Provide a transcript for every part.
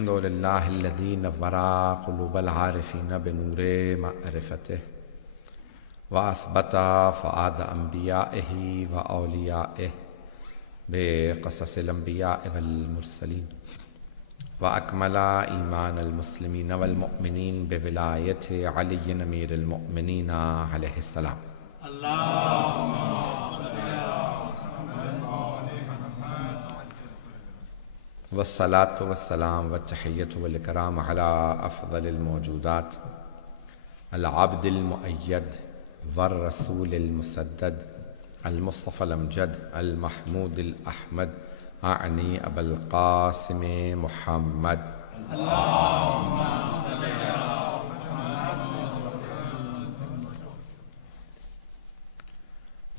الحمد لله الذي نور قلوب العارفين بنور معرفته وأثبت فؤاد أنبيائه وأوليائه بقصص الأنبياء والمرسلين وأكمل إيمان المسلمين والمؤمنين بولاية علي أمير المؤمنين عليه السلام. والصلاة والسلام والتحية والإكرام على أفضل الموجودات العبد المؤيد والرسول المسدد المصطفى الأمجد المحمود الأحمد أعني أبا القاسم محمد.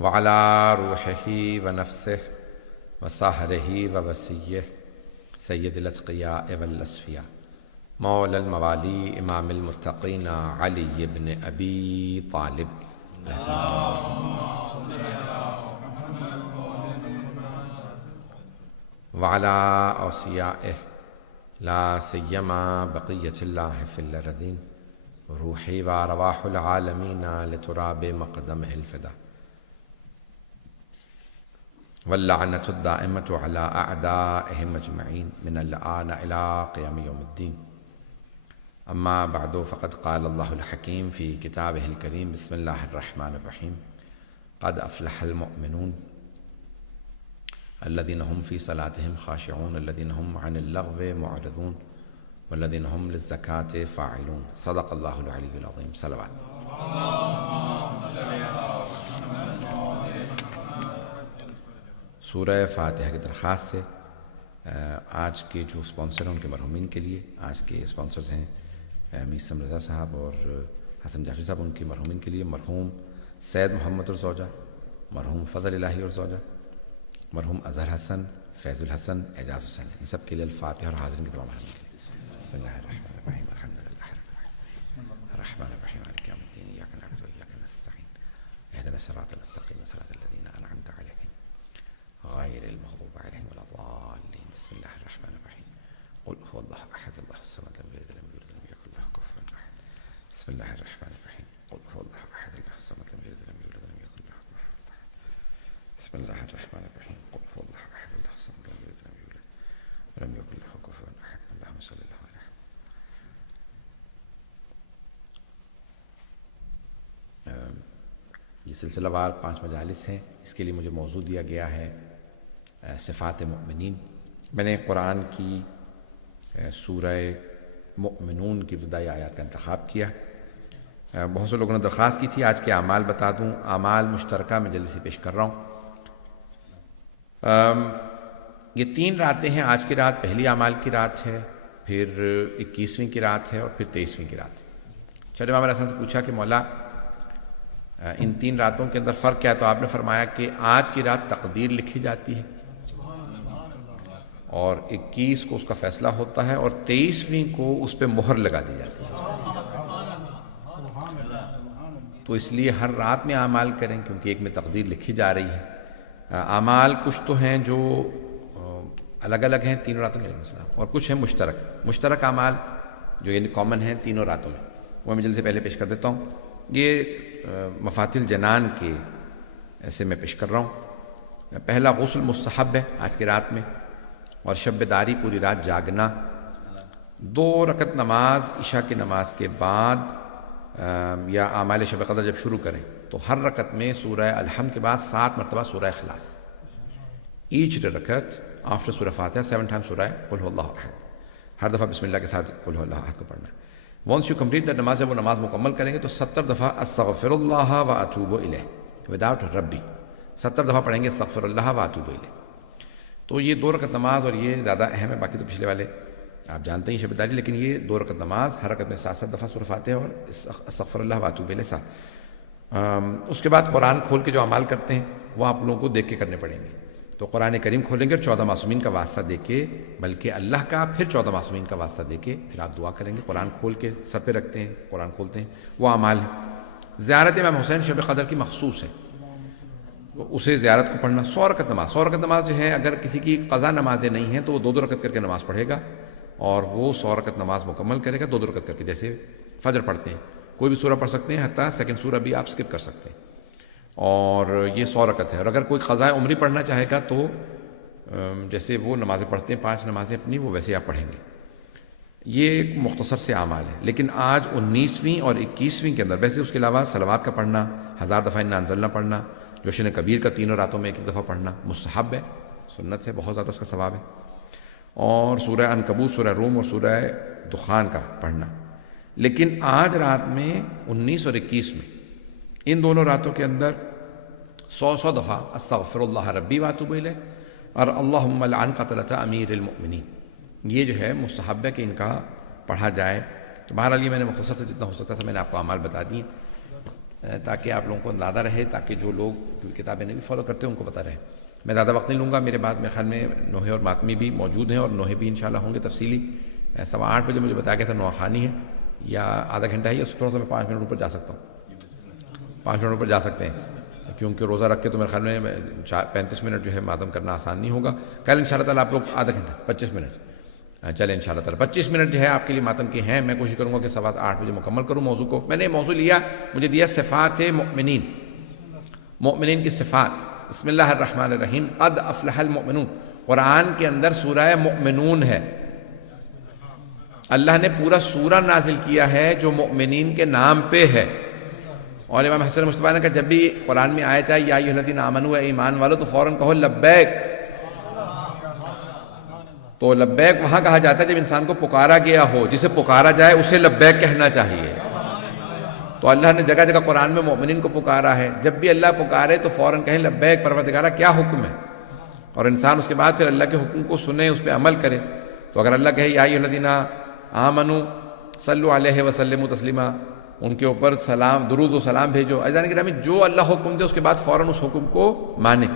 وعلى روحه ونفسه وصهره ووسيه سيد الأتقياء والأصفياء مولى الموالي إمام المتقين علي بن أبي طالب وعلى أوصيائه لا سيما بقية الله في الأرضين روحي وأرواح العالمين لتراب مقدمه الفداء واللعنة الدائمة على أعدائهم أجمعين من الآن إلى قيام يوم الدين. أما بعد فقد قال الله الحكيم في كتابه الكريم بسم الله الرحمن الرحيم قد أفلح المؤمنون الذين هم في صلاتهم خاشعون الذين هم عن اللغو معرضون والذين هم للزكاة فاعلون. صدق الله العلي العظيم. صلوات. سورہ فاتحہ کی درخواست ہے آج کے جو اسپانسر ہیں ان کے مرحومین کے لیے. آج کے اسپانسرز ہیں میثم رضا صاحب اور حسن جعفری صاحب. ان کی مرحومین کے لیے مرحوم سید محمد اور زوجہ, مرحوم فضل الہی اور زوجہ, مرحوم اظہر حسن, فیض الحسن, اعجاز حسین, ان سب کے لیے الفاتحہ اور حاضرین کے تمام مرحومین کے لیے. بسم اللہ الرحمن الرحیم الحمد للہ الرحمن الرحیم مالک یوم الدین ایاک نعبد و ایاک نستعین اهدنا الصراط المستقیم صراط الذین انعمت علیہم غير المغضوب عليهم ولا الضالين. بسم الله الرحمن الرحيم قل هو الله احد الله الصمد لم يلد ولم يولد ولم يكن له كفوا احد. بسم الله الرحمن الرحيم قل هو الله احد الله الصمد لم يلد ولم يولد ولم يكن له كفوا احد. بسم الله الرحمن الرحيم قل هو الله احد الله الصمد لم يلد ولم يولد ولم يكن له كفوا احد. اللهم صل على یہ سلسلہ وار 5 مجالس ہیں. اس کے لیے مجھے موضوع دیا گیا ہے صفات مؤمنین. میں نے قرآن کی سورہ مؤمنون کی ابتدائی آیات کا انتخاب کیا. بہت سے لوگوں نے درخواست کی تھی آج کے اعمال بتا دوں. اعمال مشترکہ میں جلدی سے پیش کر رہا ہوں. یہ 3 راتیں ہیں. آج کی رات پہلی اعمال کی رات ہے, پھر 21ویں کی رات ہے اور پھر 23ویں کی رات ہے. چلے امام علیہ السلام سے پوچھا کہ مولا ان 3 راتوں کے اندر فرق کیا ہے؟ تو آپ نے فرمایا کہ آج کی رات تقدیر لکھی جاتی ہے اور 21 کو اس کا فیصلہ ہوتا ہے اور 23ویں کو اس پہ مہر لگا دی جاتی ہے. تو اس لیے ہر رات میں اعمال کریں کیونکہ ایک میں تقدیر لکھی جا رہی ہے. اعمال کچھ تو ہیں جو الگ الگ ہیں 3 راتوں کے مثلا, اور کچھ ہیں مشترک اعمال جو یعنی کامن ہیں 3 راتوں میں. وہ میں جلدی سے پہلے پیش کر دیتا ہوں. یہ مفاتیح الجنان کے ایسے میں پیش کر رہا ہوں. پہلا غسل مستحب ہے آج کی رات میں, اور شب داری پوری رات جاگنا. 2 رکعت نماز عشاء کی نماز کے بعد یا اعمال شب قدر جب شروع کریں تو ہر رکعت میں سورہ الحمد کے بعد 7 مرتبہ سورہ اخلاص. ایچ رکعت آفٹر سورہ فاتحہ 7 ٹائم سورہ قل هو اللہ احد. ہر دفعہ بسم اللہ کے ساتھ قل هو اللہ احد کو پڑھنا ہے. ونس یو کمپلیٹ دیٹ نماز, جب وہ نماز مکمل کریں گے تو 70 دفعہ استغفر اللہ و اتوب الیہ وداؤٹ ربی. 70 دفعہ پڑھیں گے استغفر اللہ و اتوب الیہ. تو یہ 2 رکعت نماز اور یہ زیادہ اہم ہے. باقی تو پچھلے والے آپ جانتے ہیں شب داری, لیکن یہ 2 رکعت نماز ہر رکعت میں 7 دفعہ سورہ فاتحہ اور استغفر اللہ و اتوب الیہ 7. اس کے بعد قرآن کھول کے جو اعمال کرتے ہیں وہ آپ لوگوں کو دیکھ کے کرنے پڑیں گے. تو قرآن کریم کھولیں گے اور 14 معصومین کا واسطہ دے کے, بلکہ اللہ کا پھر 14 معصومین کا واسطہ دے کے پھر آپ دعا کریں گے. قرآن کھول کے سر پہ رکھتے ہیں, قرآن کھولتے ہیں, وہ اعمال ہیں. زیارت امام حسین شب قدر کی مخصوص ہے, اسے زیارت کو پڑھنا. 100 رکعت نماز جو ہے, اگر کسی کی قضا نمازیں نہیں ہیں تو وہ 2 رکعت کر کے نماز پڑھے گا, اور وہ 100 رکعت نماز مکمل کرے گا 2 رکعت کر کے، جیسے فجر پڑھتے ہیں، کوئی بھی سورہ پڑھ سکتے ہیں، حتیٰ سیکنڈ سورہ بھی آپ سکپ کر سکتے ہیں، اور یہ 100 رکعت ہے۔ اور اگر کوئی قضاء عمری پڑھنا چاہے گا تو جیسے وہ نمازیں پڑھتے ہیں 5 نمازیں اپنی، وہ ویسے آپ پڑھیں گے۔ یہ ایک مختصر سے اعمال ہے، لیکن آج 19ویں اور 21ویں کے اندر، ویسے اس کے علاوہ صلوات کا پڑھنا، 1000 دفعہ انا انزلنا پڑھنا، جوشن کبیر کا تینوں راتوں میں 1 دفعہ پڑھنا مستحب ہے، سنت ہے، بہت زیادہ اس کا ثواب ہے، اور سورہ عنکبوت، سورہ روم اور سورہ دخان کا پڑھنا۔ لیکن آج رات میں 19 اور 21 میں ان دونوں راتوں کے اندر 100 دفعہ استغفر اللہ ربی واتوب الیہ اور اللہم لعن قتلۃ امیر المؤمنین، یہ جو ہے مستحب ہے کہ ان کا پڑھا جائے۔ تو بہرحال یہ میں نے مختصر سے جتنا ہو سکتا تھا میں نے آپ کو اعمال بتا دیے، تاکہ آپ لوگوں کو اندازہ رہے، تاکہ جو لوگ کتابیں نہیں فالو کرتے ان کو پتہ رہے۔ میں زیادہ وقت نہیں لوں گا، میرے بعد میرے خیال میں نوحے اور ماتمی بھی موجود ہیں، اور نوحے بھی انشاءاللہ ہوں گے تفصیلی۔ 8:15 بجے مجھے بتایا گیا تھا نوحہ خوانی ہے، یا آدھا گھنٹہ ہی ہے، تھوڑا سا میں 5 منٹ اوپر جا سکتا ہوں، 5 منٹ اوپر جا سکتے ہیں، کیونکہ روزہ رکھ کے تو میرے خیال میں 35 منٹ جو ہے ماتم کرنا آسان نہیں ہوگا۔ کل انشاءاللہ تعالیٰ آپ لوگ آدھا گھنٹہ 25 منٹ چلیں انشاءاللہ تعالیٰ 25 منٹ جو ہے آپ کے لیے ماتم کے ہیں۔ میں کوشش کروں گا کہ 8:15 بجے مکمل کروں موضوع کو۔ میں نے موضوع لیا، مجھے دیا صفات مؤمنین، مؤمنین کی صفات۔ بسم اللہ الرحمن الرحیم، قد افلح المؤمنون، قرآن کے اندر سورہ مؤمنون ہے، اللہ نے پورا سورہ نازل کیا ہے جو مؤمنین کے نام پہ ہے۔ اور امام حسن مصطفیٰ نے کہا جب بھی قرآن میں آیت ہے یا ایھا الذین آمنوا، اے ایمان والو، تو فوراً کہو لبیک۔ تو لبیک وہاں کہا جاتا ہے جب انسان کو پکارا گیا ہو، جسے پکارا جائے اسے لبیک کہنا چاہیے۔ تو اللہ نے جگہ جگہ قرآن میں مؤمنین کو پکارا ہے، جب بھی اللہ پکارے تو فوراً کہیں لبیک پروردگارہ کیا حکم ہے، اور انسان اس کے بعد پھر اللہ کے حکم کو سنے، اس پہ عمل کرے۔ تو اگر اللہ کہے یا ایھا الذین آمنوا صلوا علیہ وسلموا تسلیما، ان کے اوپر سلام، درود و سلام بھیجو، عزیزان گرامی، جو اللہ حکم دے اس کے بعد فوراً اس حکم کو مانے۔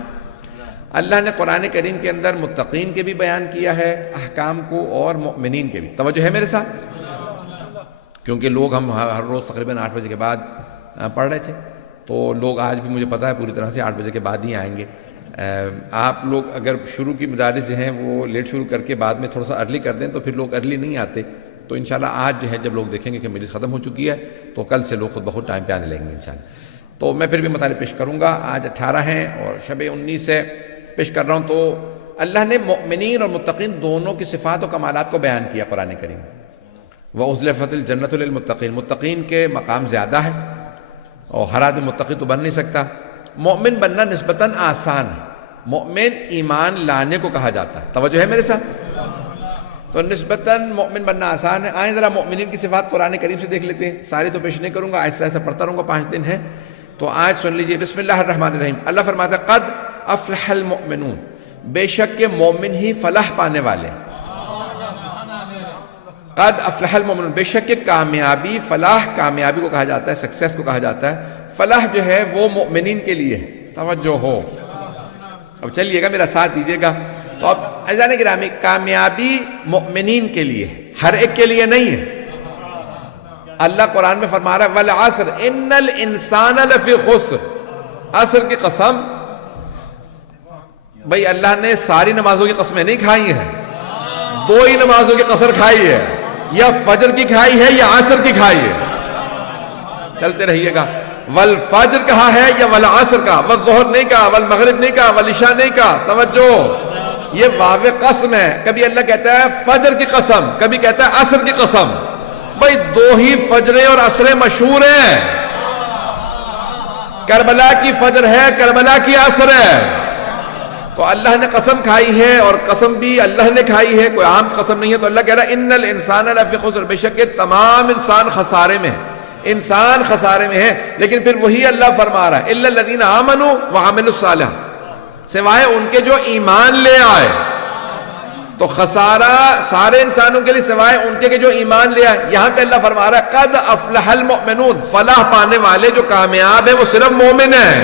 اللہ نے قرآن کریم کے اندر متقین کے بھی بیان کیا ہے احکام کو، اور مؤمنین کے بھی۔ توجہ ہے میرے ساتھ؟ کیونکہ لوگ ہم ہر روز تقریباً 8 بجے کے بعد پڑھ رہے تھے، تو لوگ آج بھی مجھے پتہ ہے پوری طرح سے 8 بجے کے بعد ہی آئیں گے۔ آپ لوگ اگر شروع کی مدارس ہیں وہ لیٹ شروع کر کے بعد میں تھوڑا سا ارلی کر دیں تو پھر لوگ ارلی نہیں آتے۔ تو انشاءاللہ آج جو ہے جب لوگ دیکھیں گے کہ مجلس ختم ہو چکی ہے تو کل سے لوگ خود بخود ٹائم پہ آنے لگیں گے انشاءاللہ۔ تو میں پھر بھی مطالب پیش کروں گا، آج 18 ہیں اور شب 19 ہے، پیش کر رہا ہوں۔ تو اللہ نے مؤمنین اور متقین دونوں کی صفات و کمالات کو بیان کیا قرآن کریم میں۔ وَأُزْلِفَتِ الْجَنَّةُ لِلْمُتَّقِينَ، متقین کے مقام زیادہ ہے، اور ہر آدمی متقی تو بن نہیں سکتا۔ مومن بننا نسبتاً آسان ہے، مومن ایمان لانے کو کہا جاتا ہے۔ توجہ ہے میرے ساتھ؟ تو نسبتاً مومن بننا آسان ہے۔ آئیں ذرا مومنین کی صفات قرآن کریم سے دیکھ لیتے ہیں، ساری تو پیش نہیں کروں گا، آہستہ آہستہ پڑھتا رہوں گا، 5 دن ہے تو آج سن لیجئے۔ بسم اللہ الرحمن الرحیم، اللہ فرماتا ہے قد افلح المؤمنون، بے شک کہ مومن ہی فلاح پانے والے ہیں۔ قد افلح المؤمنون، بے شک کہ کامیابی، فلاح کامیابی کو کہا جاتا ہے، سکسیس کو کہا جاتا ہے۔ فلاح جو ہے وہ مؤمنین کے لیے ہے۔ توجہ ہو، اب چلیے گا میرا ساتھ دیجیے گا۔ تو اب عزیزان گرامی، کامیابی مؤمنین کے لیے ہے، ہر ایک کے لیے نہیں ہے۔ اللہ قرآن میں فرما رہا ہے والعصر ان الانسان لفی خسر، عصر کی قسم۔ بھئی اللہ نے ساری نمازوں کی قسمیں نہیں کھائی ہیں، 2 ہی نمازوں کی قسم کھائی ہے، یا فجر کی کھائی ہے یا عصر کی کھائی ہے۔ چلتے رہیے گا، والفجر کہا ہے یا والعصر کا، والظہر نہیں کہا، والمغرب نہیں کہا، والعشاء نہیں کہا۔ توجہ، یہ واو قسم ہے۔ کبھی اللہ کہتا ہے فجر کی قسم، کبھی کہتا ہے عصر کی قسم۔ بھئی 2 ہی فجریں اور عصریں مشہور ہیں، کربلا کی فجر ہے، کربلا کی عصر ہے۔ تو اللہ نے قسم کھائی ہے، اور قسم بھی اللہ نے کھائی ہے، کوئی عام قسم نہیں ہے۔ تو اللہ کہہ رہا ہے ان الانسان لفی خسر، بے شک تمام انسان خسارے میں ہے، انسان خسارے میں ہے۔ لیکن پھر وہی اللہ فرما رہا ہے الا الذین آمنوا وعملوا الصالحات، سوائے ان کے جو ایمان لے آئے۔ تو خسارہ سارے انسانوں کے لیے سوائے ان کے جو ایمان لے آئے۔ یہاں پہ اللہ فرما رہا ہے قد افلح المؤمنون، فلاح پانے والے جو کامیاب ہیں وہ صرف مومن ہیں۔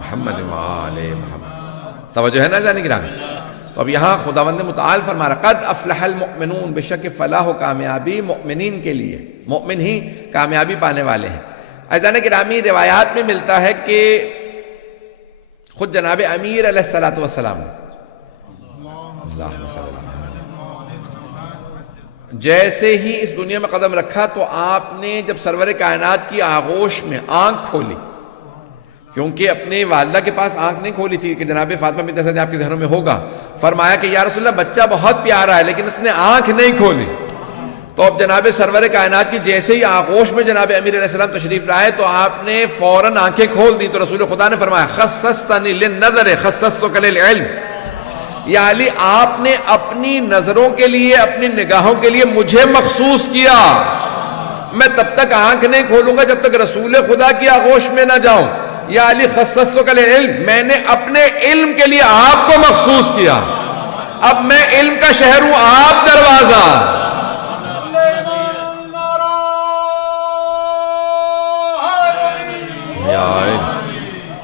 محمد وآل محمد۔ توجہ ہے نا جانی گرامی؟ تو اب یہاں خداوند متعال فرما رہا قد افلح المؤمنون، بے شک فلاح و کامیابی مؤمنین کے لیے، مؤمن ہی کامیابی پانے والے ہیں۔ عزیزان گرامی، روایات میں ملتا ہے کہ خود جناب امیر علیہ الصلوۃ والسلام نے اللہم صلی اللہ جیسے ہی اس دنیا میں قدم رکھا تو آپ نے جب سرور کائنات کی آغوش میں آنکھ کھولی، کیونکہ اپنے والدہ کے پاس آنکھ نہیں کھولی تھی کہ جناب فاطمہ بنت اسد آپ کے ذہنوں میں ہوگا، فرمایا کہ یا رسول اللہ بچہ بہت پیارا ہے لیکن اس نے آنکھ نہیں کھولی۔ تو اب جناب سرور کائنات کی جیسے ہی آغوش میں جناب امیر علیہ السلام تشریف لائے تو آپ نے فوراً آنکھیں کھول دی، تو رسول خدا نے فرمایا خصصتنی للنظر خصصتک للعلم، یا علی آپ نے اپنی نظروں کے لیے، اپنی نگاہوں کے لیے مجھے مخصوص کیا، میں تب تک آنکھ نہیں کھولوں گا جب تک رسول خدا کی آغوش میں نہ جاؤں۔ یا علی خصصتک للعلم، میں نے اپنے علم کے لیے آپ کو مخصوص کیا، اب میں علم کا شہر ہوں، آپ دروازہ۔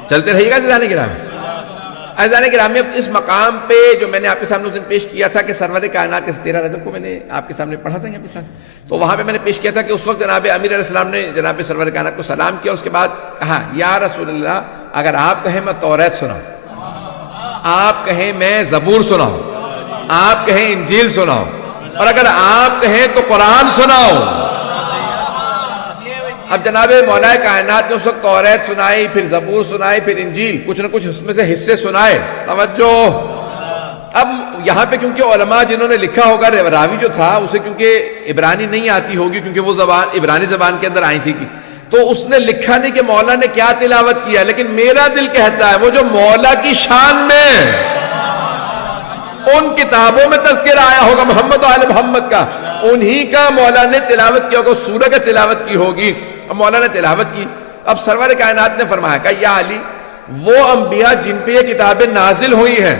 چلتے رہیے گا عزیزان گرامی۔ عزیزان گرامی، اب اس مقام پہ جو میں نے آپ کے سامنے اس دن پیش کیا تھا کہ سرور کائنات کے 13 رجب کو میں نے آپ کے سامنے پڑھا تھا یہاں پہ، تو وہاں پہ میں نے پیش کیا تھا کہ اس وقت جناب امیر علیہ السلام نے جناب سرور کائنات کو سلام کیا، اس کے بعد کہا یا رسول اللہ اگر آپ کہیں میں توریت سناؤں، آپ کہیں میں زبور سناؤں، آپ کہیں انجیل سناؤں، اور اگر آپ کہیں تو قرآن سناؤں۔ اب جناب مولا کائنات نے اس وقت توریت سنائی، پھر زبور سنائی، پھر انجیل، کچھ نہ کچھ اس میں سے حصے سنائے۔ توجہ، اب یہاں پہ کیونکہ علماء جنہوں نے لکھا ہوگا، راوی جو تھا اسے کیونکہ عبرانی نہیں آتی ہوگی کیونکہ وہ زبان عبرانی زبان کے اندر آئی تھی، تو اس نے لکھا نہیں کہ مولا نے کیا تلاوت کیا، لیکن میرا دل کہتا ہے وہ جو مولا کی شان میں ان کتابوں میں تذکرہ آیا ہوگا محمد و آل محمد کا، انہی کا مولا نے تلاوت کیا ہوگا، سورہ کا تلاوت کی ہوگی، اب مولا نے تلاوت کی۔ اب سرور کائنات نے فرمایا کہ یا علی وہ انبیاء جن پہ یہ کتابیں نازل ہوئی ہیں،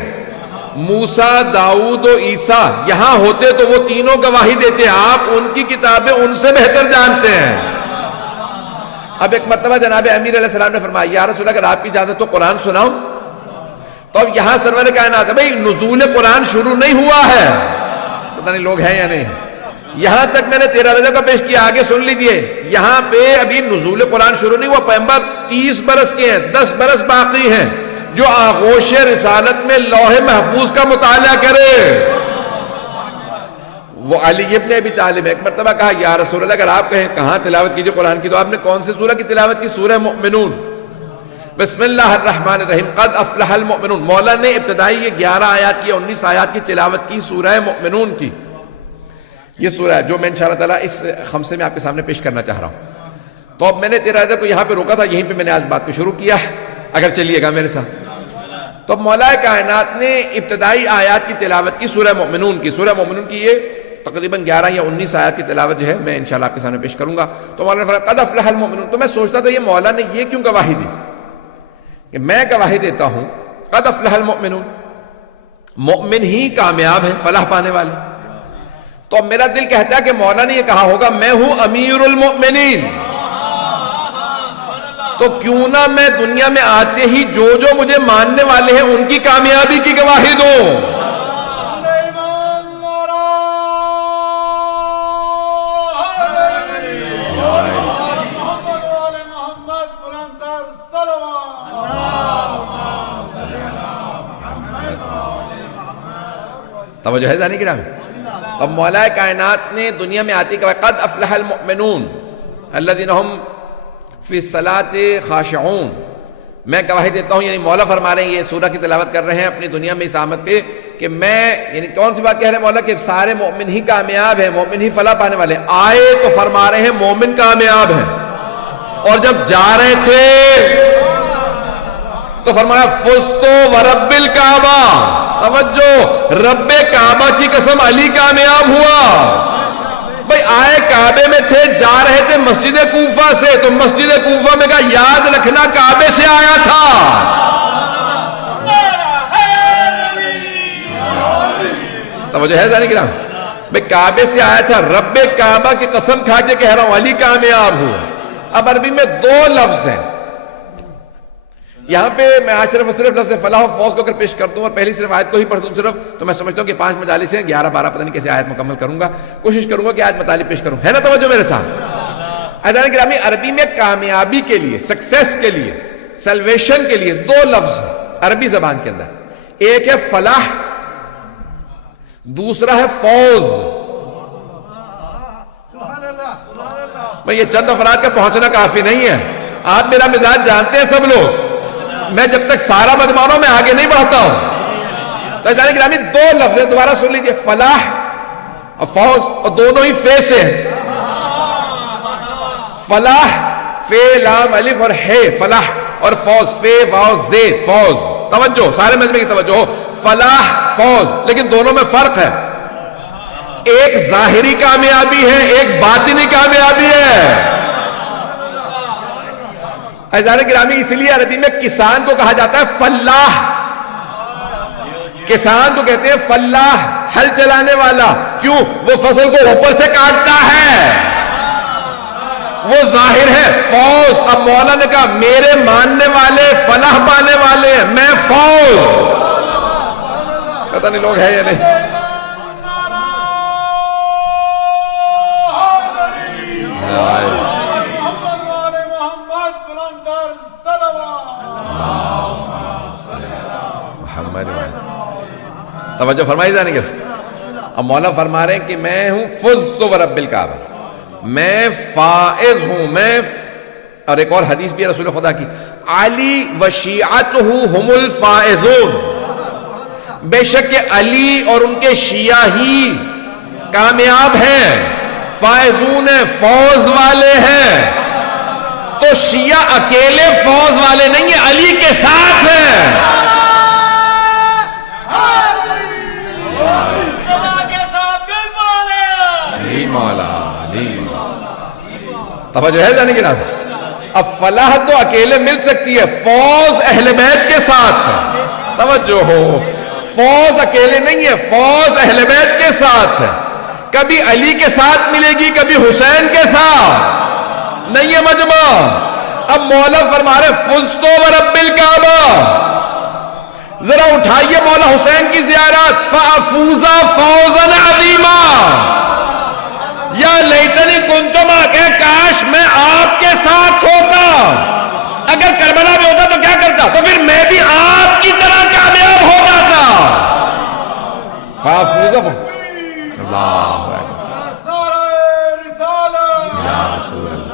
موسیٰ، داؤد و عیسیٰ، یہاں ہوتے تو وہ تینوں گواہی دیتے، آپ ان کی کتابیں ان سے بہتر جانتے ہیں۔ اب ایک مرتبہ جناب امیر علیہ السلام نے فرمایا یا رسول اللہ اگر آپ کی اجازت تو قرآن سناؤں، تو اب یہاں سرور کائنات ہے بھئی نزول قرآن شروع نہیں ہوا ہے، پتہ نہیں لوگ ہیں یا نہیں، یہاں تک میں نے 13 رجب کا پیش کیا، آگے سن لیجئے، یہاں پہ ابھی نزول قرآن شروع نہیں ہوا، پیغمبر 30 برس کے ہیں، 10 برس باقی ہیں، جو آغوش رسالت میں لوح محفوظ کا مطالعہ کرے وہ علی ابن ابی طالب ہے۔ ایک مرتبہ کہا یا رسول اللہ اگر آپ کہیں کہاں تلاوت کیجئے قرآن کی، تو آپ نے کون سی سورہ کی تلاوت کی؟ سورہ مؤمنون، بسم اللہ الرحمن الرحیم، قد افلح المؤمنون۔ مولا نے ابتدائی یہ 11 آیات کی 19 آیات کی تلاوت کی سورہ مؤمنون کی، یہ سورہ ہے جو میں انشاءاللہ تعالیٰ اس خمسے میں آپ کے سامنے پیش کرنا چاہ رہا ہوں۔ تو اب میں نے 13 رجب کو یہاں پہ روکا تھا، یہیں پہ میں نے آج بات کو شروع کیا ہے، اگر چلیے گا میرے ساتھ۔ تو اب مولا کائنات نے ابتدائی آیات کی تلاوت کی سورہ مؤمنون کی، سورہ مؤمنون کی یہ تقریباً 11 یا 19 آیات کی تلاوت جو ہے میں انشاءاللہ آپ کے سامنے پیش کروں گا۔ تو مولا نے فرمایا قد افلح المؤمنون، تو میں سوچتا تھا یہ مولا نے یہ کیوں گواہی دی کہ میں گواہی دیتا ہوں قد افلح المؤمنون، مؤمن ہی کامیاب ہیں، فلاح پانے والے۔ تو اب میرا دل کہتا ہے کہ مولا نے یہ کہا ہوگا میں ہوں امیر المؤمنین، تو کیوں نہ میں دنیا میں آتے ہی جو جو مجھے ماننے والے ہیں ان کی کامیابی کی گواہی دوں۔ توجہ ہے جانی گرامی؟ اب مولا کائنات نے دنیا میں آتی کہ قد افلح المؤمنون الذین هم فی الصلاۃ خاشعون، میں گواہی دیتا ہوں، یعنی مولا فرما رہے ہیں، یہ سورہ کی تلاوت کر رہے ہیں اپنی دنیا میں اس آمد پہ کہ میں، یعنی کون سی بات کہہ رہے ہیں مولا کہ سارے مومن ہی کامیاب ہیں، مومن ہی فلاح پانے والے ہیں۔ آئے تو فرما رہے ہیں مومن کامیاب ہیں، اور جب جا رہے تھے تو فرمایا فزتو ورب الکعبہ، توجہ، رب کعبہ کی قسم علی کامیاب ہوا۔ بھئی آئے کعبے میں تھے، جا رہے تھے مسجد کوفہ سے، تو مسجد کوفہ میں کہا یاد رکھنا کعبے سے آیا تھا۔ توجہ ہے ذرا کرام، بھئی کعبے سے آیا تھا، رب کعبہ کی قسم کھا کے کہہ رہا ہوں علی کامیاب ہوا۔ اب عربی میں 2 لفظ ہیں، یہاں پہ میں آج صرف اور صرف لفظ فلاح و فوز کو اگر پیش کر دوں اور پہلی صرف آیت کو ہی پڑھ دوں صرف، تو میں سمجھتا ہوں کہ 5 مجالس ہیں، 11-12 پتہ نہیں کیسے آیت مکمل کروں گا، کوشش کروں گا کہ آج مطالب پیش کروں، ہے نا توجہ میرے ساتھ؟ عزیزان گرامی، عربی میں کامیابی کے لیے، سکسیس کے لیے، سیلویشن کے لیے 2 لفظ ہیں عربی زبان کے اندر، ایک ہے فلاح، دوسرا ہے فوز۔ میں یہ چند افراد کا پہنچنا کافی نہیں ہے، آپ میرا مزاج جانتے ہیں سب لوگ، میں جب تک سارا مجموعوں میں آگے نہیں بڑھتا ہوں۔ تو عزیزان گرامی 2 لفظ دوبارہ سن لیجئے، فلاح اور فوز، اور دونوں ہی فے سے ہیں۔ فلاح فے لام الف اور ہے فلاح، اور فوز فے واو زے فوز۔ توجہ، سارے مجمع کی توجہ ہو، فلاح فوز، لیکن دونوں میں فرق ہے، ایک ظاہری کامیابی ہے، ایک باطنی کامیابی ہے۔ عزیزان گرامی، اس لیے عربی میں کسان کو کہا جاتا ہے فلاح، کسان کو کہتے ہیں فلاح، ہل چلانے والا، کیوں؟ وہ فصل کو اوپر سے کاٹتا ہے، وہ ظاہر ہے۔ فوز، اب مولا نے کہا میرے ماننے والے فلاح پانے والے ہیں، میں فوز۔ پتہ نہیں لوگ ہیں یا نہیں؟ توجہ فرمائی جانے گے۔ اب مولا فرما رہے ہیں کہ میں ہوں فزت ورب الکعبہ، میں فائز ہوں، میں اور ایک اور حدیث بھی ہے رسول خدا کی، علی و شیعتہ ہم الفائزون، بے شک کہ علی اور ان کے شیعہ ہی کامیاب ہیں، فائزون ہیں، فوز والے ہیں۔ تو شیعہ اکیلے فوز والے نہیں ہیں، علی کے ساتھ ہیں۔ توجہ ہے جانے کی نام۔ اب فلاح تو اکیلے مل سکتی ہے، فوز اہل بیت کے ساتھ ہے۔ توجہ ہو، فوز اکیلے نہیں ہے، فوز اہل بیت کے ساتھ ہے۔ کبھی علی کے ساتھ ملے گی، کبھی حسین کے ساتھ، نہیں ہے مجمع۔ اب مولا فرما رہے فزت ورب الکعبہ، ذرا اٹھائیے مولا حسین کی زیارت، فافوز فوزا عظیما، یا لیتنی کنت معک، کاش میں آپ کے ساتھ ہوتا، اگر کربلا میں ہوتا تو کیا کرتا؟ تو پھر میں بھی آپ کی طرح کامیاب ہو جاتا۔ فافوز اللہ یا رسول اللہ،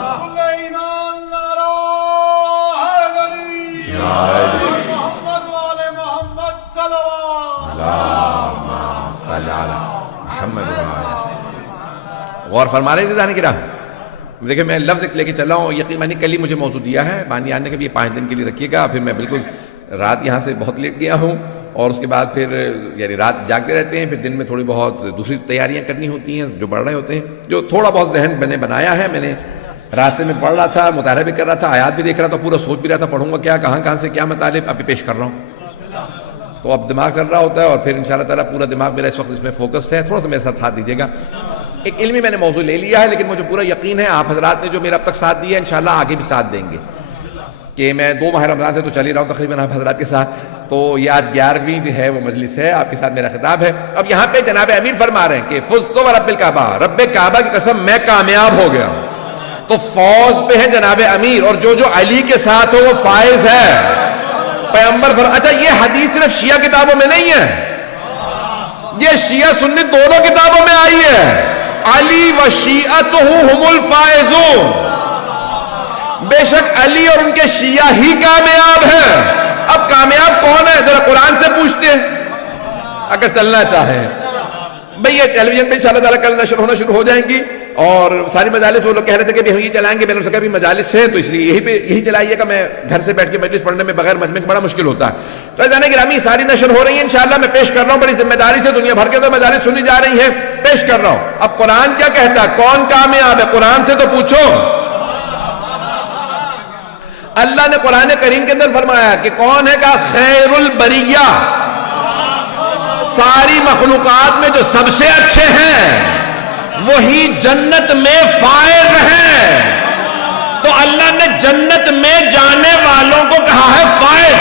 غور فرما رہے تھے جانے کی راہ۔ دیکھیں میں لفظ لے کے چلا ہوں، یقین مانی کل ہی مجھے موضوع دیا ہے بانی آنے کا بھی، یہ 5 دن کے لیے رکھیے گا۔ پھر میں بالکل رات یہاں سے بہت لیٹ گیا ہوں، اور اس کے بعد پھر یعنی رات جاگتے رہتے ہیں، پھر دن میں تھوڑی بہت دوسری تیاریاں کرنی ہوتی ہیں جو بڑھ رہے ہوتے ہیں، جو تھوڑا بہت ذہن میں نے بنایا ہے۔ میں نے راستے میں پڑھ رہا تھا، مطالعہ بھی کر رہا تھا، آیات بھی دیکھ رہا تھا، پورا سوچ بھی رہا تھا پڑھوں گا کیا، کہاں سے کیا مطالب ابھی پیش کر رہا ہوں۔ تو اب دماغ چل رہا ہوتا ہے، اور پھر انشاءاللہ تعالیٰ پورا دماغ میرا اس وقت اس میں فوکس ہے۔ تھوڑا سا میرے ساتھ ساتھ دیجیے گا۔ ایک علمی میں نے موضوع لے لیا ہے، لیکن مجھے پورا یقین ہے آپ حضرات نے جو میرا اب تک ساتھ دیا ہے انشاءاللہ آگے بھی ساتھ دیں گے، کہ میں 2 ماہ رمضان سے تو چل ہی رہا ہوں تقریباً آپ حضرات کے ساتھ۔ تو یہ آج 11ویں جو ہے وہ مجلس ہے، آپ کے ساتھ میرا خطاب ہے۔ اب یہاں پہ جناب امیر فرما رہے ہیں کہ فزت ورب الکعبہ، رب کعبہ کی قسم میں کامیاب ہو گیا ہوں۔ تو فوز پہ ہے جناب امیر، اور جو علی کے ساتھ ہو وہ فائز ہے۔ پیغمبر اچھا یہ حدیث صرف شیعہ کتابوں میں نہیں ہے، یہ شیعہ سنی دونوں کتابوں میں آئی ہے۔ علی و شیعتہ ہم الفائزون، بے شک علی اور ان کے شیعہ ہی کامیاب ہیں۔ اب کامیاب کون ہے ذرا قرآن سے پوچھتے ہیں، اگر چلنا چاہیں بھئی۔ یہ ٹیلی ویژن پہ انشاءاللہ تعالیٰ کل نشر ہونا شروع ہو جائیں گی، اور ساری مجالس وہ لوگ کہہ رہے تھے کہ ہم یہ چلائیں گے، میں نے کہا بھی مجالس ہے تو اس لیے یہی چلائیے گا، میں گھر سے بیٹھ کے مجلس پڑھنے میں بغیر مجمع کے بڑا مشکل ہوتا ہے۔ تو عزیزان گرامی ساری نشر ہو رہی ہیں انشاءاللہ، میں پیش کر رہا ہوں بڑی ذمہ داری سے، دنیا بھر کے تو مجالس سنی جا رہی ہیں، پیش کر رہا ہوں۔ اب قرآن کیا کہتا ہے، کون کامیاب ہے؟ قرآن سے تو پوچھو۔ اللہ نے قرآن کریم کے اندر فرمایا کہ کون ہے، کہا خیر البریہ، ساری مخلوقات میں جو سب سے اچھے ہیں وہی جنت میں فائز ہیں۔ تو اللہ نے جنت میں جانے والوں کو کہا ہے فائز۔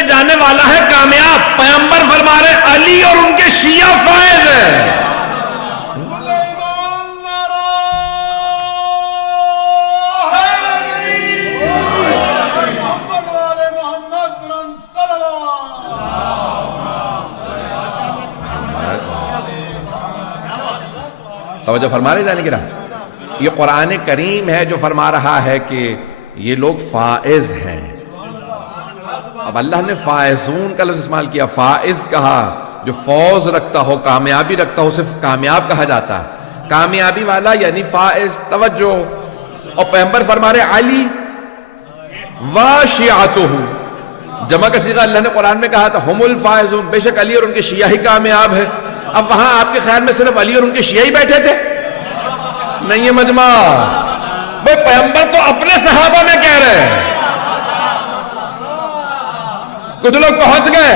میں جانے والا ہے کامیاب. پیغمبر فرما رہے علی اور ان کے شیعہ فائز ہیں. توجہ فرما رہے جانے کی رہا. یہ قرآن کریم ہے جو فرما رہا ہے کہ یہ لوگ فائز ہیں. اب اللہ نے فائزون کا لفظ استعمال کیا, فائز کہا, جو فوز رکھتا ہو, کامیابی رکھتا ہو, صرف کامیاب کہا جاتا ہے. کامیابی والا یعنی فائز. توجہ. اور پیغمبر فرما رہے علی و شیعتہ, جمع کا صیغہ اللہ نے قرآن میں کہا تھا ہم الفائزون, بے شک علی اور ان کے شیعہ ہی کامیاب ہے. اب وہاں آپ کے خیال میں صرف علی اور ان کے شیعہ ہی بیٹھے تھے؟ نہیں ہے مجمع. بھئی پیغمبر تو اپنے صحابہ میں کہہ رہے ہیں. کچھ لوگ پہنچ گئے,